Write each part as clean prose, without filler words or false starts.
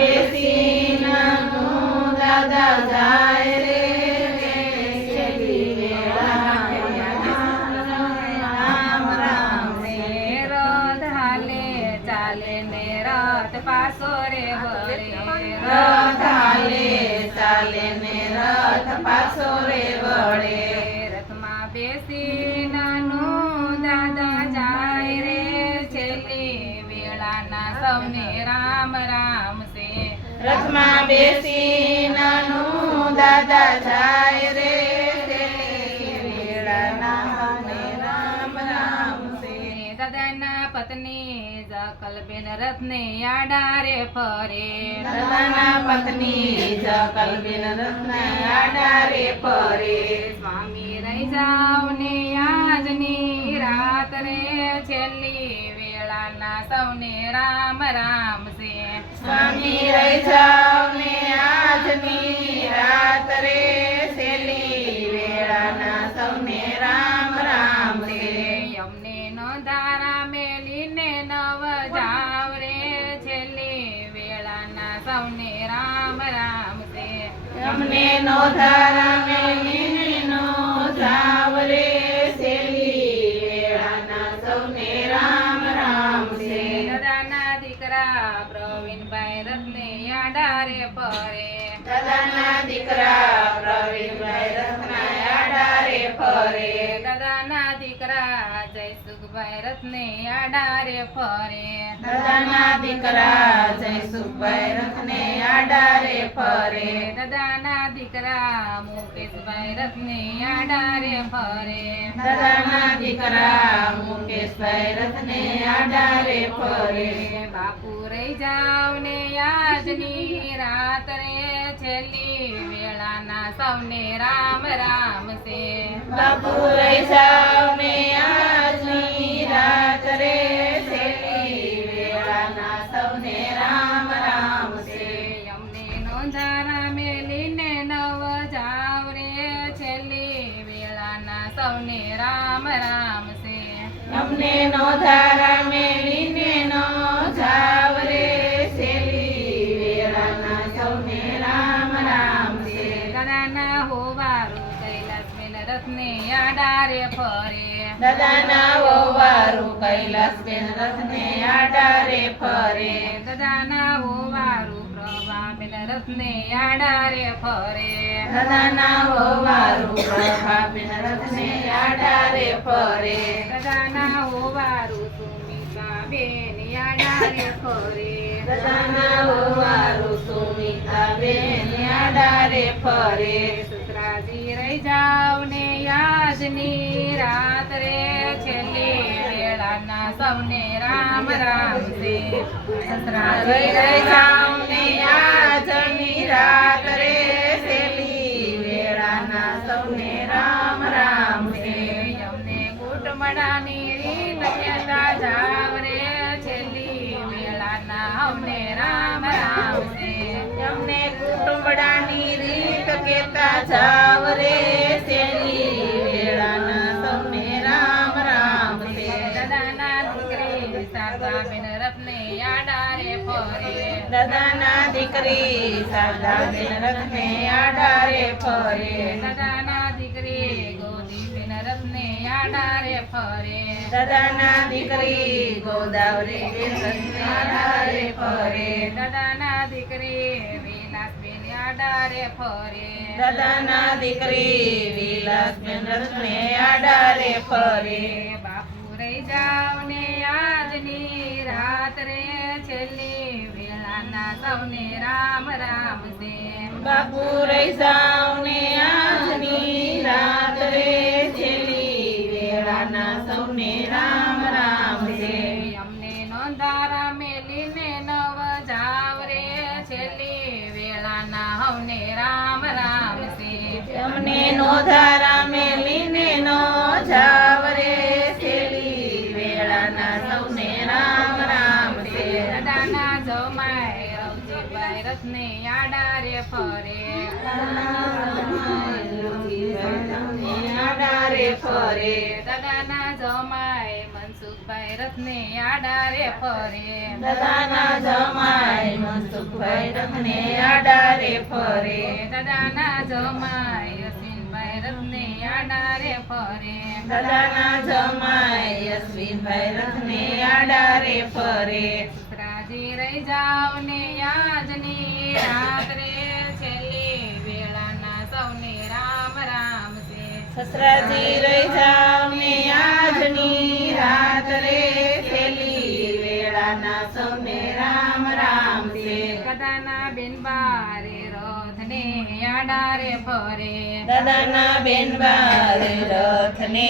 બેસી નાનું દાદા જાય રે છેલ્લી વેળા રામ રામ ને રથ હાલે ચાલે ને રથ પાછો રે વળે રથ હાલે ચાલે ને રથ પાછો રે વળે રથમાં બેસી નાનું દાદા જાય રે છેલ્લી વેળાના સૌને રામ રામ છે રથમાં બેસી નાનું દાદા જાય રે છેલ્લી વેળાના રામ રામ છે દાદાના પત્ની જકલબેન રથને આડારે ફરે દાદાના પત્ની જકલબેન રથના આડારે ફરે સ્વામી રહી જાવ ને આજની રાત રે છેલ્લી વેળાના સૌને રામ રામ છે સ્વામી રહી જાવ ને આજની રાત રે છેલ્લી વેળાના સૌને રામ રામ છે અમને નો ધારા મેલીને નવ જાવ રે છેલ્લી વેળાના સૌને રામ રામ છે અમને નો ધારા મેલીને નો જાવ રે છેલ્લી વેળાના સૌને રામ રામ છે દાદાના દીકરા પ્રવીણભાઈ રથને આડારે ફરે દાદાના દીકરા પ્રવીણભાઈ રથના આડારે ફરે દાદાના દીકરા જયસુખભાઈ રથને આડારે ફરે દાદાના દીકરા જયસુખભાઈ રથને આડારે ફરે દાદાના દીકરા મુકેશભાઈ રથને આડારે ફરે દાદાના દીકરા મુકેશભાઈ રથને આડારે ફરે બાપુ રહી જાવ ને આજની રાત રે છેલ્લી વેળાના સૌને રામ રામ છે બાપુ રહી જાવ ને આજની રાત રે છેલ્લી વેળાના સૌને રામ રામ છે અમને નોંધારા મેલીને નવ જાવ રે છેલ્લી વેળાના સૌને રામ રામ છે અમને નો ધારા મેલીને નો જાવ રે છેલ્લી વેળાના સૌને રામ રામ છે દાદાના હોવારું કૈલાસબેન રથને આડારે ફરે દાદાના વહવારું કૈલાસબેન રથને આડારે ફરે દાદાના હોવારું પ્રભાબેન રથને આડારે ફરે દાદાના વહવારું પ્રભાબેન રથને આડારે ફરે દાદાના હોવારું સુમિત્રાબેન આડારે ફરે દાદાના વહવારું સુમિત્રાબેન આડારે ફરે સસરાજી રહી જાવ ને આજની રાત રે છેલ્લી વેળાના સૌને રામ રામ છે સસરાજી રહી જાવ ને આજની રાત રે છેલ્લી વેળાના સૌને રામ રામ છે અમને કુટુંબડાની રીત કહેતા જાવ રે છેલ્લી વેળાના અમને રામ રામ છે અમને કુટુંબડાની રીત કેતા જાવ રે છેલ્લી વેળાના સૌને રામ રામ છે દાદાના દીકરી શારદાબેન રથને આડારે ફરે દાદાના દીકરી શારદાબેન રથને આડારે ફરે દાદાના દીકરી ગોદીબેન રથને આડારે ફરે દાદાના દીકરી ગોદાવરી રથને આડારે ફરે દાદાના દીકરી વિલાસબેન આડારે ફરે દાદાના દીકરી વિલાસબેન રથને આડારે ફરે બાપુ રહી જાવ ને આજની રાત રે છેલ્લી વેળાના સૌને રામ રામ છે બાપુ રહી જાવ ને આજની રાત રે છેલ્લી વેળાના સૌને રામ રામ છે અમને નોંધારા મેલીને નવ જાવ રે છેલ્લી વેળાના હવને રામ રામ છે અમને નો ધારા મેલીને નો જાવ રે છેલ્લી વેળાના સૌને રામ રામ છે દાદાના જમાય રવજીભાઈ રથને આડારે ફરે આડારે ફરે દાદાના જમાય મનસુખભાઈ રથને આડારે ફરે દાદાના જમાઈ મનસુખભાઈ રથને આડારે ફરે દાદાના જમાઈ અશ્વિનભાઈ રથને આડારે ફરે દાદાના જમાઈ અશ્વિનભાઈ રથને આડારે ફરે સસરાજી રહી જાવ ને આજની રાત્રે છેલ્લી વેળાના સૌને રામ રામ છે સસરાજી રહી જાવ ને આજની રાત રે છેલ્લી વેળાના સૌને રામ રામ છે દાદાના બેન બારે રથને આડારે ફરે દાદાના બેન બારે રથને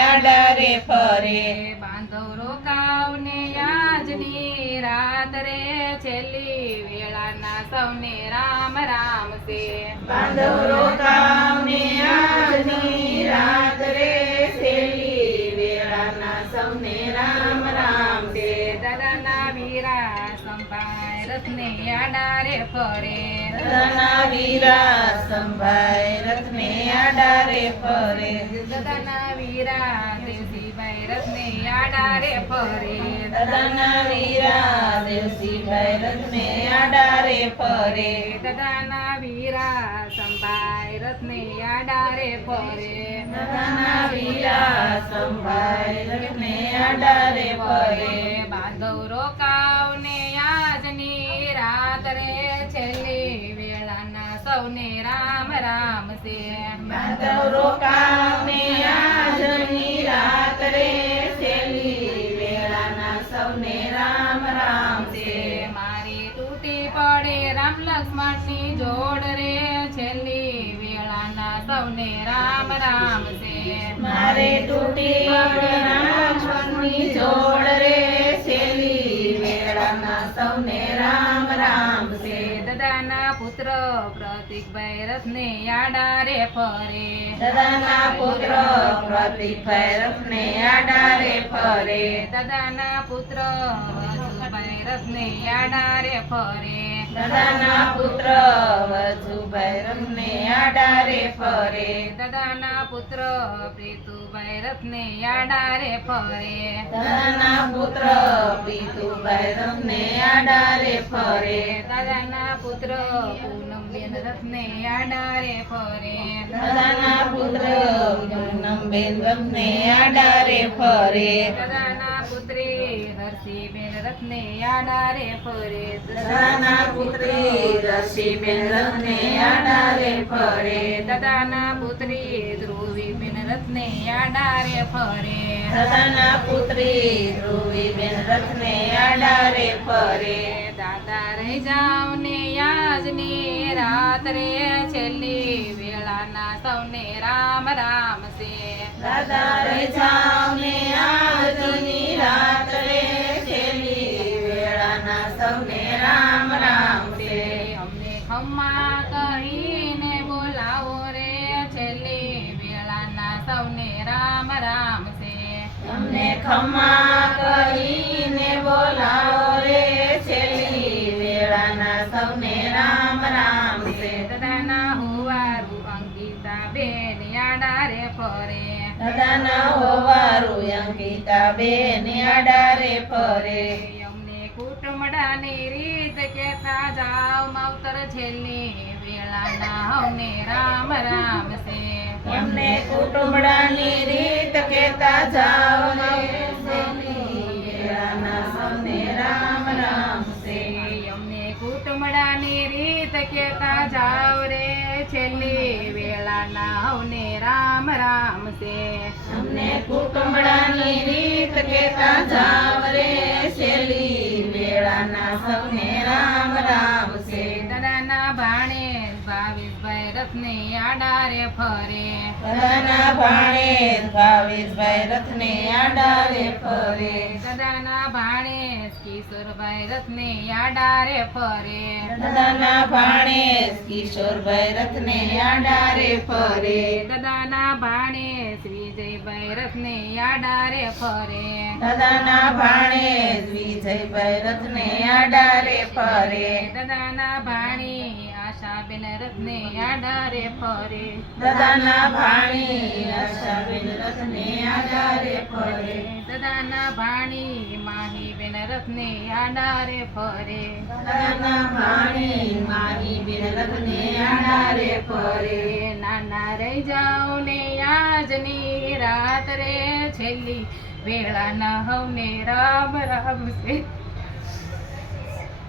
આડારે ફરે બાંધવ રોકાવને આજની રાત રે છેલ્લી વેળાના સૌને રામ રામ છે બાંધવ રોકાવને આજની રાત રે છેલ્લી વેળાના સૌને રામ રામ છે દાદાના વીરા સંભાય રથને આડારે ફરે દાદાના વીરા સંભાઈ રથને આડારે ફરે દાદાના વીરા દેવજીભાઈ રથને આડારે ફરે દાદાના વીરા દેવસીભાઈ રથને આડારે ફરે દાદાના વીરા સંભાય રથને આડારે ફરે દાદાના વીરા સંભાઈ રથને આડારે ફરે બાંધવ રોકાવને આજની રાત રે છેલ્લી વેળાના સૌને રામ રામ છે બાંધવ રોકાવને આજની રાત રે છેલ્લી વેળાના સૌને રામ રામ છે મારી તૂટી પડે રામ લક્ષ્મણની જોડ રે છેલ્લી વેળાના સૌને રામ રામ છે મારે તૂટી પડે લક્ષ્મણની જોડ રે છેલ્લી વેળાના સૌને રામ રામ છે દાદાના પુત્ર પ્રતિકભાઈ રથને આડારે ફરે દાદાના પુત્ર પ્રતિકભાઈ રથને આડારે ફરે દાદાના પુત્ર વસુભાઈ રથને આડારે ફરે દાદાના પુત્ર વજુભાઈ રથને આડારે ફરે દાદાના પુત્ર પ્રીતુભાઈ રથને આડારે ફરે દાદાના પુત્ર પીતુભાઈ રથને આડારે ફરે દાદાના પુત્ર પૂનમબેન રથને આડારે ફરે દાદાના પુત્ર પૂનમબેન રથને આડારે ફરે દાદાના પુત્રી નરસિંહબેન રથને આડારે ફરે દાદાના પુત્રી રસીબેન રથને આડારે ફરે દાદાના પુત્રી ધ્રુવીબેન રથને આડારે ફરે દાદાના પુત્રી ધ્રુવીબેન રથને આડારે ફરે દાદા રહી જાવ ને આજની રાત રે છેલ્લી વેળાના સૌને રામ રામ છે દાદા રે જાવ ને આજની રાત રે છેલ્લી વેળાના સૌને રામ રામ છે અમને ખમ્મા કહીને બોલાવો રે છેલ્લી વેળાના સૌને રામ રામ છે અમને ખમ્મા કહીને બોલાવો રે છેલ્લી વેળાના સૌને રામ રામ છે દાદાના હુવારું અંકિતા બેન આડારે ફરે દાદાના હોવારું અંકિતા બેન આડારે ફરે અમને કુટુંબડાની રીત કેતા જાવ માવતર છેલ્લી વેળાના હવને રામ રામ છે એમને કુટુંબડાની રીત કેતા જાવ ને છેલ્લી વેળાના સૌને રામ રામ છે અમને કુટુંબડાની રીત કેતા જાવ રે છેલ્લી વેળાના હવને રામ રામ છે અમને કુટુંબડાની રીત કેતા જાવ રે છેલ્લી વેળાના સૌને રામ રામ છે દાદાના ભાણે ભાવેશભાઈ રથને આડારે ફરે દાદાના ભાણે ભાવેશભાઈ રથને આડારે ફરે દાદાના ભાણે કિશોરભાઈ રથને આડારે ફરે દાદાના ભાણે કિશોરભાઈ રથને આડારે ફરે દાદાના ભાણે વિજયભાઈ રથને આડારે ફરે દાદાના ભાણે વિજયભાઈ રથને આડારે ફરે દાદાના ભાણી આશાબેન બેન રથને આડારે ફરે દાદાના ભાણી આશાબેન રથને આડારે ફરે દાદાના ભાણી માહી બેન રથને આડારે ફરે દાદાના ભાણી માહી બેન રથને આડારે ફરે નાના રહી જાઓ ને આજની રાત રે છેલ્લી વેળા ના હવને રામ રામ છે